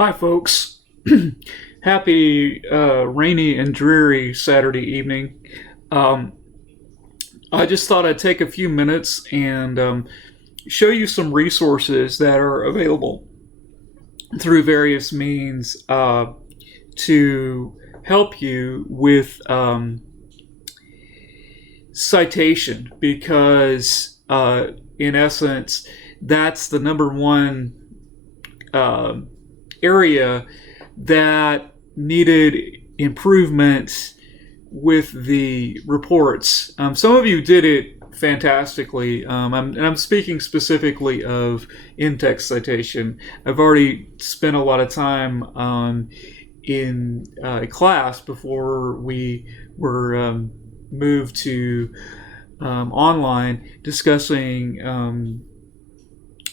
Hi, folks. Happy rainy and dreary Saturday evening. Um, I just thought I'd take a few minutes and show you some resources that are available through various means to help you with citation, because in essence, that's the number one uh, area that needed improvement with the reports. Some of you did it fantastically, and I'm speaking specifically of in-text citation. I've already spent a lot of time in class before we were moved to online, discussing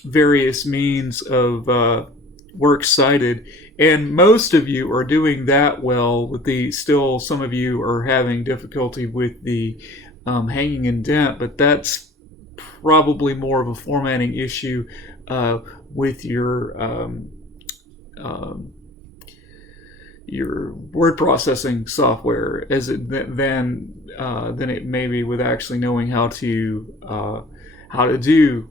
various means of works cited, and most of you are doing that well. With the still, some of you are having difficulty with the hanging indent, but that's probably more of a formatting issue with your word processing software, as it than it may be with actually knowing how to do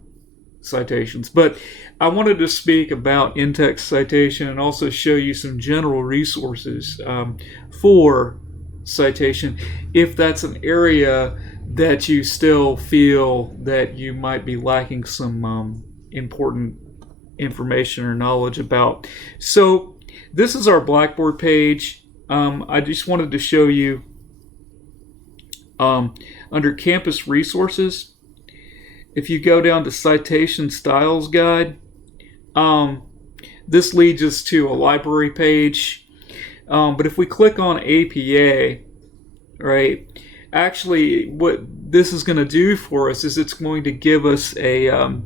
citations. But I wanted to speak about in-text citation and also show you some general resources for citation, if that's an area that you still feel that you might be lacking some important information or knowledge about. So this is our Blackboard page. I just wanted to show you under Campus Resources, if you go down to Citation Styles Guide, this leads us to a library page. But if we click on APA, right, actually what this is going to do for us is it's going to give us a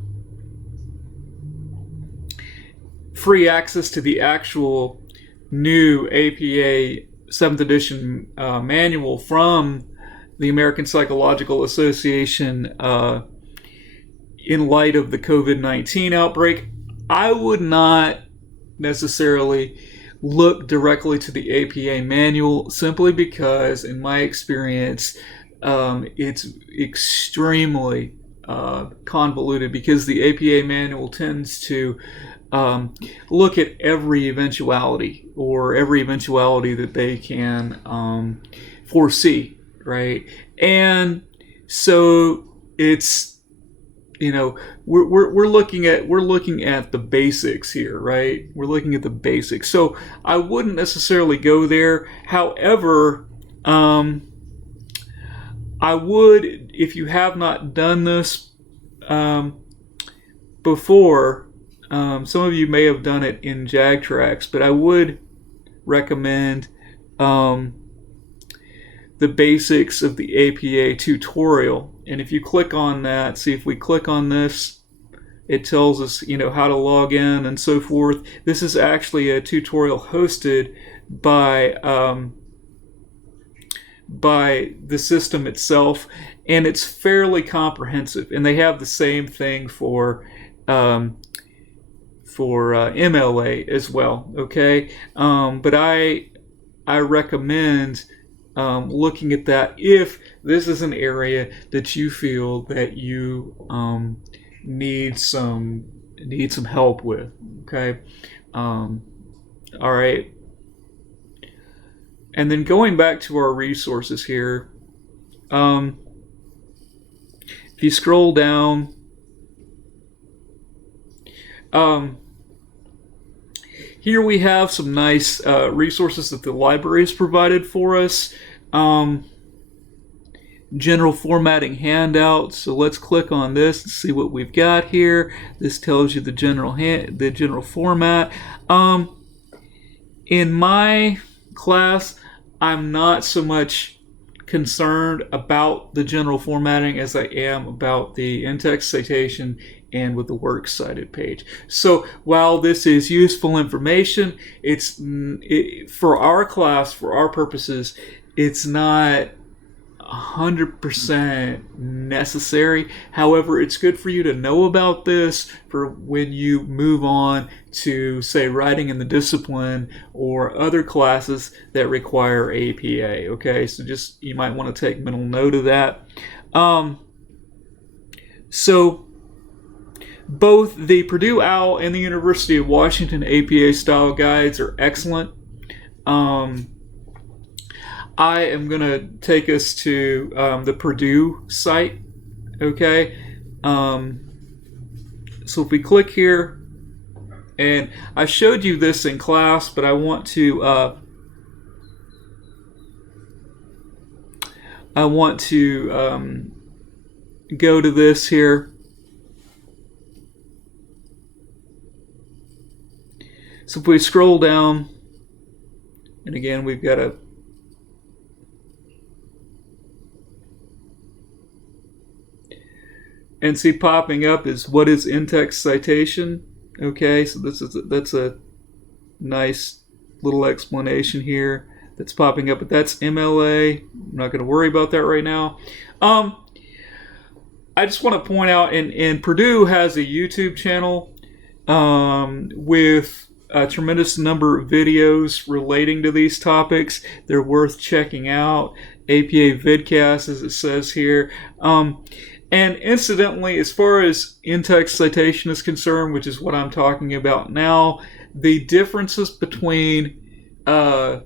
free access to the actual new APA 7th edition manual from the American Psychological Association in light of the COVID-19 outbreak. I would not necessarily look directly to the APA manual, simply because, in my experience, it's extremely convoluted, because the APA manual tends to look at every eventuality, or every eventuality that they can foresee, right? And so it's, we're looking at the basics here, right? We're looking at the basics. So I wouldn't necessarily go there. However, I would, if you have not done this before. Some of you may have done it in JagTrax, but I would recommend the basics of the APA tutorial. And if you click on that, see, if we click on this, it tells us, how to log in and so forth. This is actually a tutorial hosted by the system itself, and it's fairly comprehensive. And they have the same thing for MLA as well. Okay, but I recommend looking at that if this is an area that you feel that you need some help with. Okay, all right. And then going back to our resources here, if you scroll down, here we have some nice resources that the library has provided for us. General formatting handout. So let's click on this and see what we've got here. This tells you the general format. In my class, I'm not so much concerned about the general formatting as I am about the in-text citation and with the works cited page. So while this is useful information, for our class, for our purposes, it's not 100% necessary. However, it's good for you to know about this for when you move on to, say, writing in the discipline or other classes that require APA. Okay, so just you might want to take mental note of that. So both the Purdue OWL and the University of Washington APA style guides are excellent. I am going to take us to the Purdue site. Okay. So if we click here, and I showed you this in class, but I want to go to this here. So if we scroll down, and again, we've got a and see popping up is what is in-text citation. Okay, so that's a nice little explanation here that's popping up, but that's MLA. I'm not going to worry about that right now. I just want to point out, and Purdue has a YouTube channel with a tremendous number of videos relating to these topics. They're worth checking out. APA vidcast, as it says here. And incidentally, as far as in-text citation is concerned, which is what I'm talking about now, the differences between 6th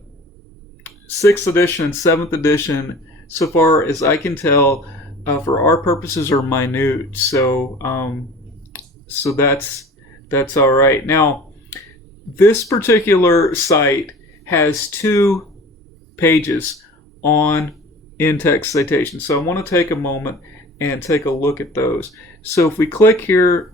edition and 7th edition, so far as I can tell, for our purposes, are minute. So that's all right. Now, this particular site has 2 pages on in-text citation. So I want to take a moment and take a look at those. So if we click here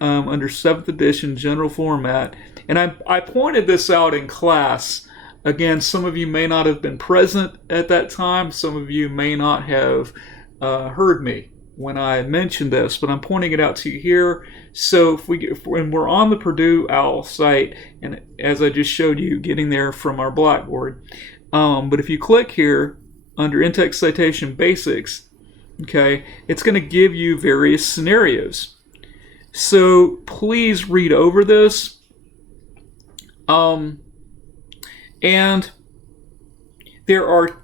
under 7th edition general format, and I pointed this out in class. Again, some of you may not have been present at that time. Some of you may not have heard me when I mentioned this, but I'm pointing it out to you here. So when we're on the Purdue OWL site, and as I just showed you, getting there from our Blackboard, but if you click here under in-text citation basics, okay, it's going to give you various scenarios. So please read over this. And there are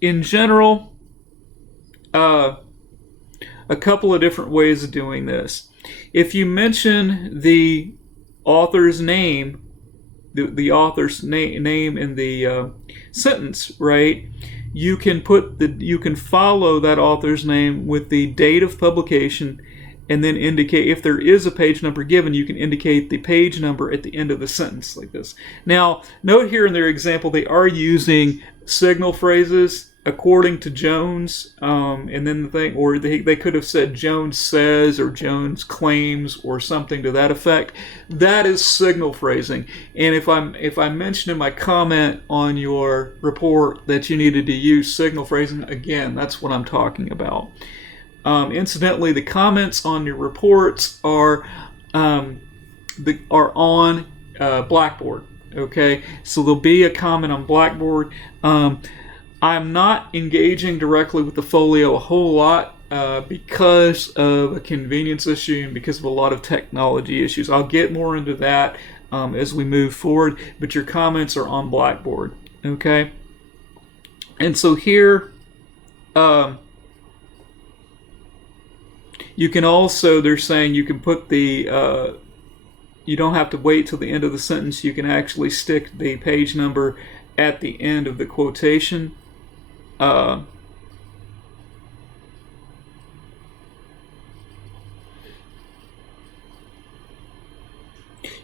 in general a couple of different ways of doing this. If you mention the author's name, the author's name in the sentence, right? You can follow that author's name with the date of publication, and then indicate, if there is a page number given, you can indicate the page number at the end of the sentence like this. Now, note here in their example, they are using signal phrases according to Jones, and then the thing, or they could have said Jones says or Jones claims or something to that effect. That is signal phrasing. And if I mention in my comment on your report that you needed to use signal phrasing, again, that's what I'm talking about. Incidentally, the comments on your reports are on Blackboard. Okay, so there'll be a comment on Blackboard. I'm not engaging directly with the folio a whole lot because of a convenience issue and because of a lot of technology issues. I'll get more into that as we move forward, but your comments are on Blackboard. Okay, and so here you can also, they're saying you can put the you don't have to wait till the end of the sentence. You can actually stick the page number at the end of the quotation.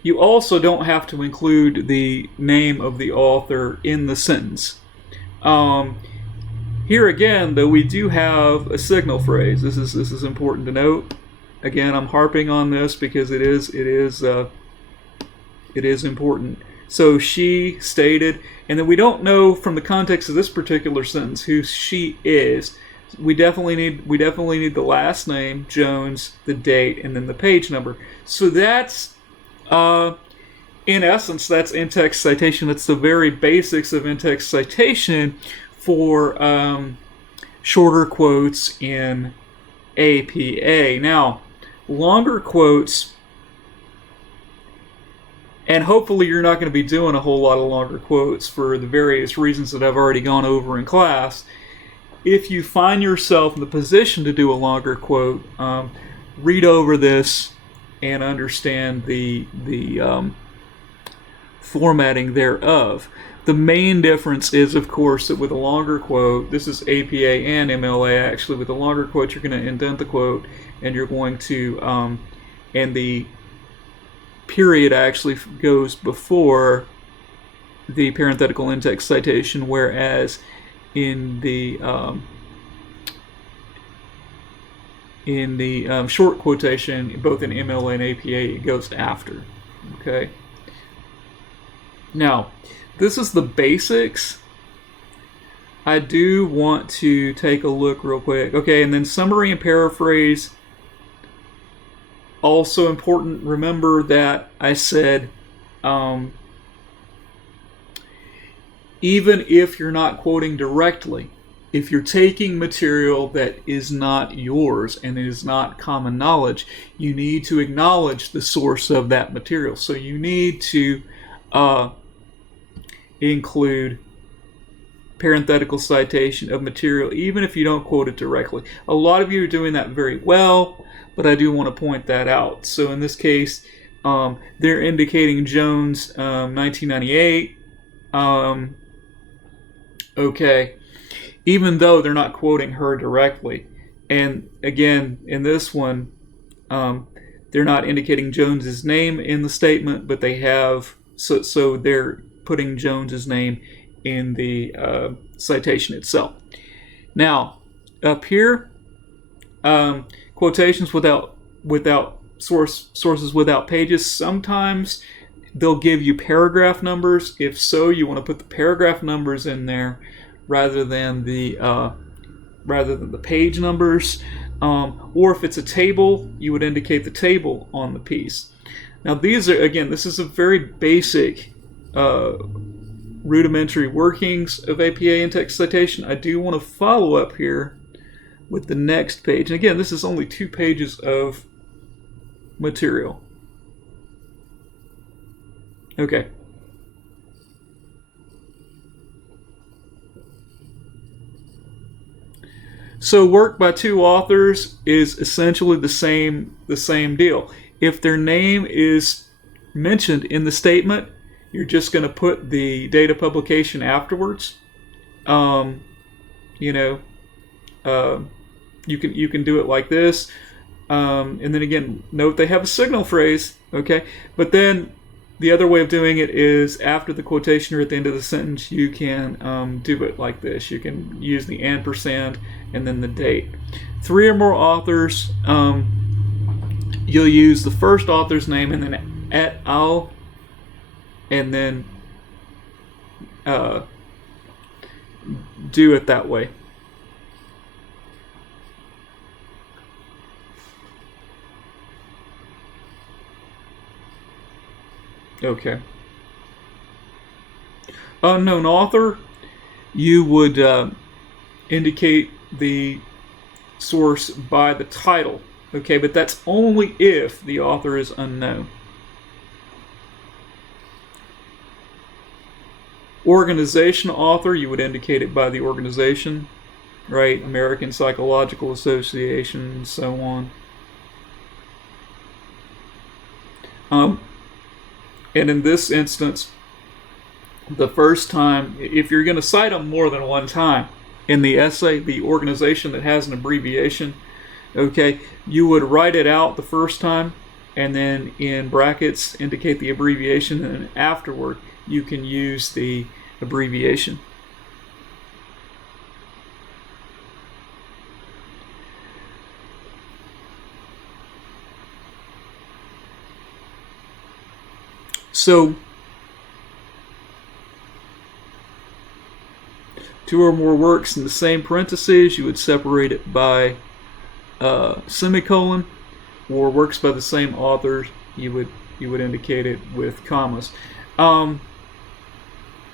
You also don't have to include the name of the author in the sentence. Here again, though, we do have a signal phrase. This is important to note. Again, I'm harping on this because it is important. So she stated, and then we don't know from the context of this particular sentence who she is. We definitely need the last name, Jones, the date, and then the page number. So that's in essence, that's in-text citation. That's the very basics of in-text citation for shorter quotes in APA. Now, longer quotes, and hopefully you're not going to be doing a whole lot of longer quotes for the various reasons that I've already gone over in class. If you find yourself in the position to do a longer quote, read over this and understand the formatting thereof. The main difference is, of course, that with a longer quote, this is APA and MLA actually, with a longer quote you're going to indent the quote, and you're going to, and the period actually goes before the parenthetical in-text citation, whereas in the short quotation, both in MLA and APA, it goes after. Okay. Now, this is the basics. I do want to take a look real quick. Okay, and then summary and paraphrase. Also important, remember that I said even if you're not quoting directly, if you're taking material that is not yours and is not common knowledge, you need to acknowledge the source of that material. So you need to include parenthetical citation of material, even if you don't quote it directly. A lot of you are doing that very well, but I do want to point that out. So in this case, they're indicating Jones 1998. Okay, even though they're not quoting her directly. And again, in this one, they're not indicating Jones's name in the statement, but they have, so they're putting Jones's name in the citation itself. Now, up here, quotations without sources without pages. Sometimes they'll give you paragraph numbers. If so, you want to put the paragraph numbers in there rather than the page numbers. Or if it's a table, you would indicate the table on the piece. Now, these are, again, this is a very basic rudimentary workings of APA in-text citation. I do want to follow up here with the next page. And again, this is only 2 pages of material. Okay. So work by 2 authors is essentially the same deal. If their name is mentioned in the statement, you're just going to put the date of publication afterwards. You can do it like this, and then again, note they have a signal phrase. Okay, but then the other way of doing it is after the quotation or at the end of the sentence, you can do it like this. You can use the ampersand and then the date. 3 or more authors, you'll use the first author's name and then et al. And then do it that way. Okay. Unknown author, you would indicate the source by the title. Okay, but that's only if the author is unknown. Organization author, you would indicate it by the organization, right? American Psychological Association, and so on. And in this instance, the first time, if you're going to cite them more than one time in the essay, the organization that has an abbreviation, okay, you would write it out the first time and then in brackets indicate the abbreviation, and then afterward you can use the abbreviation. So, 2 or more works in the same parentheses, you would separate it by semicolon, or works by the same author, you would indicate it with commas.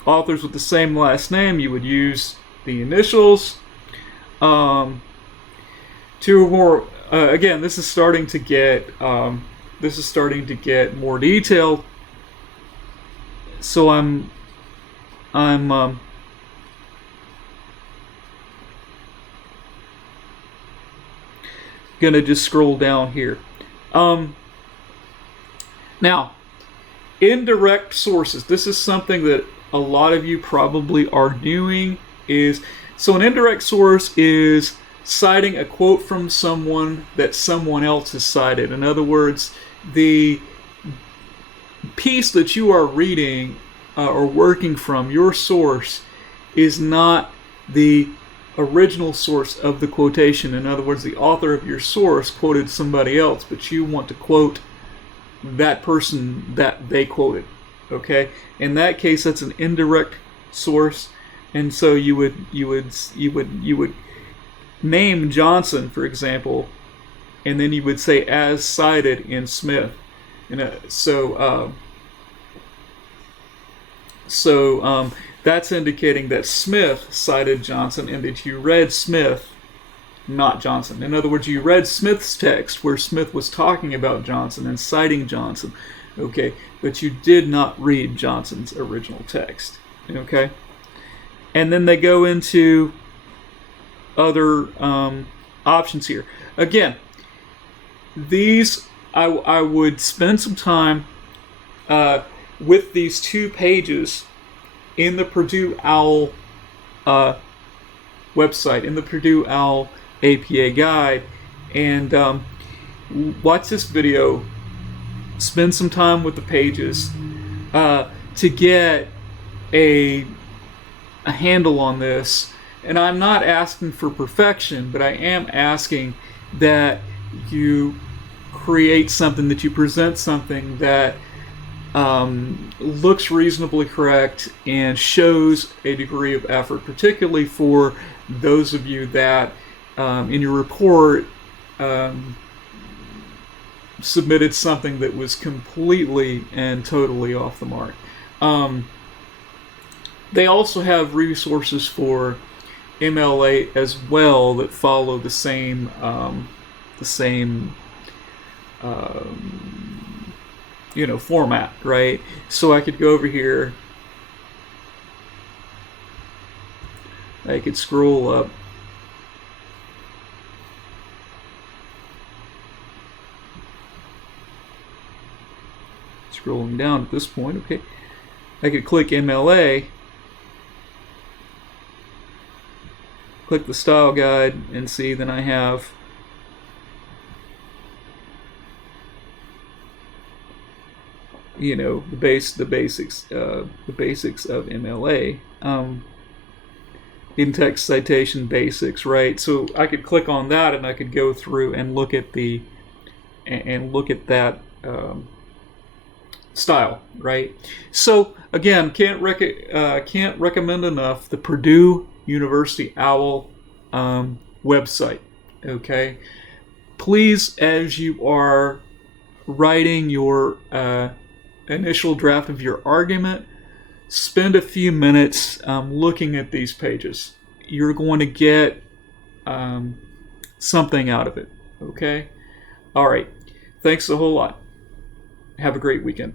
Authors with the same last name, you would use the initials. to more again, this is starting to get more detailed. So I'm gonna just scroll down here. Now, indirect sources. This is something that a lot of you probably are doing. So an indirect source is citing a quote from someone that someone else has cited. In other words, the piece that you are reading or working from, your source, is not the original source of the quotation. In other words, the author of your source quoted somebody else, but you want to quote that person that they quoted. Okay? In that case, that's an indirect source, and so you would name Johnson, for example, and then you would say as cited in Smith. So that's indicating that Smith cited Johnson and that you read Smith, not Johnson. In other words, you read Smith's text where Smith was talking about Johnson and citing Johnson, okay, but you did not read Johnson's original text, okay? And then they go into other options here. Again, these, I would spend some time with these 2 pages in the Purdue OWL website, in the Purdue OWL APA guide, and watch this video, spend some time with the pages to get a handle on this. And I'm not asking for perfection, but I am asking that you create something, that you present something that looks reasonably correct and shows a degree of effort, particularly for those of you that in your report submitted something that was completely and totally off the mark. They also have resources for MLA as well that follow the same format, right? So I could go over here, I could scroll up, scrolling down at this point, okay, I could click MLA, click the style guide, and see then I have the basics of MLA, in-text citation basics, right? So I could click on that and I could go through and look at that style, right? So again, can't recommend enough the Purdue University OWL website. Okay, please, as you are writing your initial draft of your argument, spend a few minutes looking at these pages. You're going to get something out of it. Okay? All right. Thanks a whole lot. Have a great weekend.